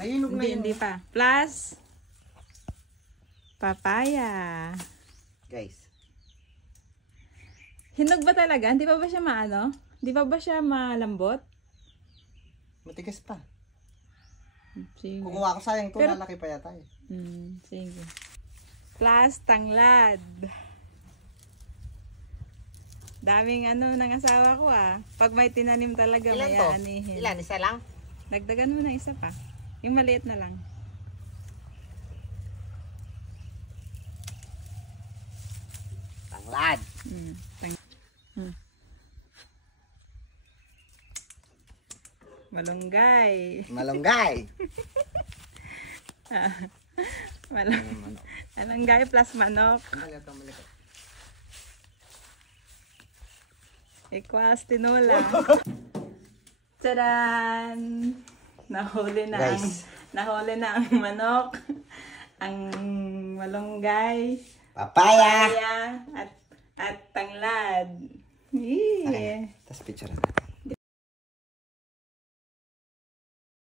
Nahinog na yun. Hindi pa. Plus, papaya. Guys. Hinog ba talaga? Hindi pa ba siya maano? Hindi pa ba siya malambot? Matigas pa. Sige. Kukuha ko sayang ito, Pero, lalaki pa yata eh. Sige. Plus, tanglad. Daming ng asawa ko ah. Pag may tinanim talaga, Ilan may to? aanihin. Ilan? Isa lang? Dagdagan mo ng isa pa. Yung maliit na lang. Tanglad. Malunggay. Malunggay. Malunggay plus manok. Equals tinola. Tadaan! Nahuli na ang manok, ang malunggay, Papaya. at tanglad. Yeah. Tapos picture natin.